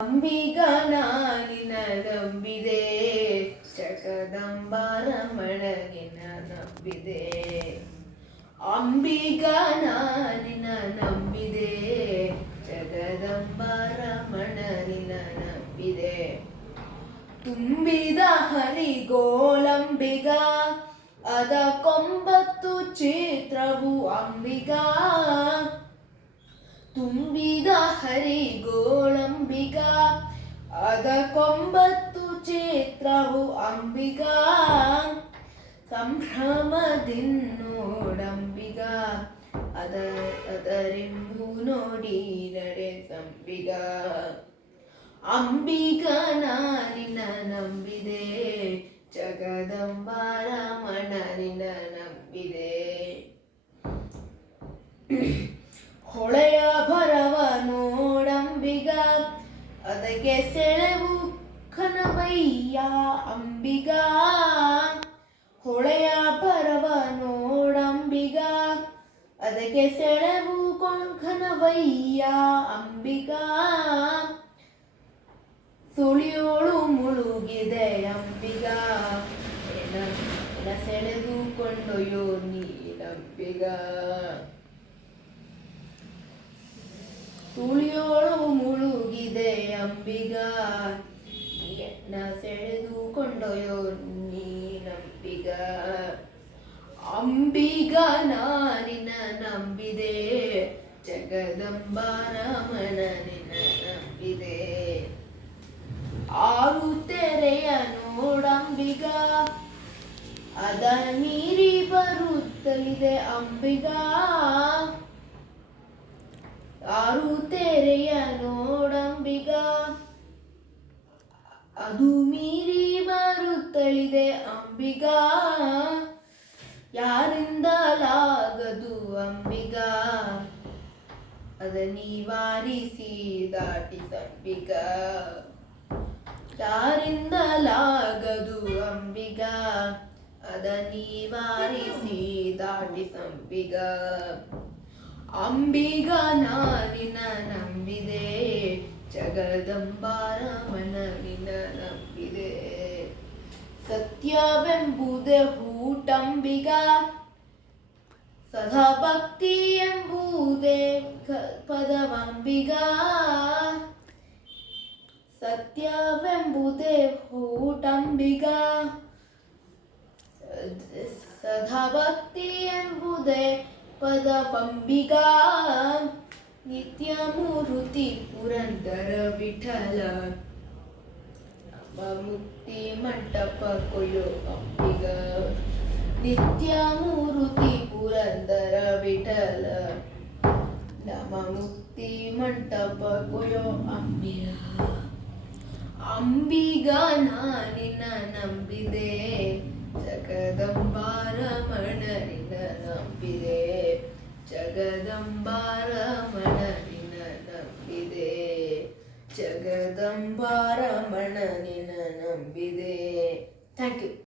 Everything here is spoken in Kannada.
ಅಂಬಿಗ ನಾನಿನ ನಂಬಿದೆ, ಜಗದಂಬಾರಮಣ ನಿನ್ನ ನಂಬಿದೆ. ಅಂಬಿಗ ನಾನಿನ ನಂಬಿದೆ, ಜಗದಂಬಾರಮಣ ನಿನ್ನ ನಂಬಿದೆ. ತುಂಬಿದ ಹರಿಗೋಳಂಬಿಗ, ಅದ ಕೊಂಬತ್ತು ಚಿತ್ರವು ಅಂಬಿಗ. ತುಂಬಿದ ಹರಿಗೋಳಂಬಿಗ, ಅದ ಕೊಂಬತ್ತು ಚಿತ್ರವು ಅಂಬಿಗ. ಸಂಭ್ರಮದಿನ್ನೋಡಂಬಿಗ, ಅದರಿಂಬು ನೋಡಿ ನಡೆ ಸಂಬಿಗ. ಅಂಬಿಗ ನಾನಿನ ನಂಬಿದೆ, ಜಗದಂಬಾರಮಣ ನಿನ್ನ ನಂಬಿದೆ. ಹೊಳೆಯ ಭರವ ನೋಡಂಬಿಗ, ಅದಕ್ಕೆ ಸೆಳೆವು ಕನವಯ್ಯ ಅಂಬಿಗ. ಹೊಳೆಯ ಭರವ ನೋಡಂಬಿಗ, ಅದಕ್ಕೆ ಸೆಳೆವು ಕನವಯ್ಯ ಅಂಬಿಗ. ಸುಳಿಯೋಳು ಮುಳುಗಿದೆ ಅಂಬಿಗ, ಎನ ಸೆಳೆದುಕೊಂಡೊಯ್ಯೋ ನೀನಂಬಿಗ. ಸುಳಿಯೋಳು ಮುಳುಗಿದೆ ಅಂಬಿಗ, ಎನ್ನ ಸೆಳೆದುಕೊಂಡೊಯ್ಯೋ ನೀನಂಬಿಗ. ಅಂಬಿಗ ನಾನಿನ ನಂಬಿದೆ, ಜಗದಂಬಾರಮಣ ನಿನ್ನ ನಂಬಿದೆ. ಆರು ತೆರೆಯ ನೋಡಂಬಿಗ, ಅದ ಮೀರಿ ಬರುತ್ತಲಿದೆ ಅಂಬಿಗ. ಆರು ತೆರೆಯ ನೋಡಂಬಿಗ, ಅದು ಮೀರಿ ಬರುತ್ತಲಿದೆ ಅಂಬಿಗ. ಯಾರಿಂದಲಾಗದು ಅಂಬಿಗ, ಅದ ನಿವಾರಿಸಿ ದಾಟಿಸಂಬಿಗ. ಯಾರಿಂದಲಾಗದು ಅಂಬಿಗ, ಅದ ನಿವಾರಿಸಿ ದಾಟಿಸಂಬಿಗ. ಅಂಬಿಗ ನಾನಿನ ನಂಬಿದೆ, ಜಗದಂಬಾರಮಣ ನಿನ್ನ ನಂಬಿದೆ. ಸತ್ಯವೆಂಬುದೇ ಹೂಟಂಬಿಗ, ಸದಾ ಭಕ್ತಿ ಎಂಬುದೇ ಪದವಂಬಿಗ. ಸತ್ಯವೆಂಬುದೇ ಹೂಟಂಬಿಗ, ಸದಾ ಭಕ್ತಿ ಎಂಬುದೇ ಪದವಂಬಿಗ. ನಿತ್ಯ ಮೂರುತಿ ಪುರಂದರ ವಿಠಲ, ನಮ್ಮ ಮುಕ್ತಿ ಮಂಟಪ ಕೊಯ್ಯೋ ಅಂಬಿಗ. ನಿತ್ಯ ಮೂರುತಿ ಪುರಂದರ ವಿಠಲ, ನಮ್ಮ ಮುಕ್ತಿ ಮಂಟಪ ಕೊಯ್ಯೋ ಅಂಬಿಗ. ಅಂಬಿಗ ನಾನಿನ ನಂಬಿದೆ, ಜಗದಂಬಾರಮಣ ನಿನ್ನ ನಂಬಿದೆ. ಜಗದಂಬಾರಮಣ ನಿನ್ನ ನಂಬಿದೆ, ಜಗದಂಬಾರಮಣ ನಿನ್ನ ನಂಬಿದೆ. Thank you.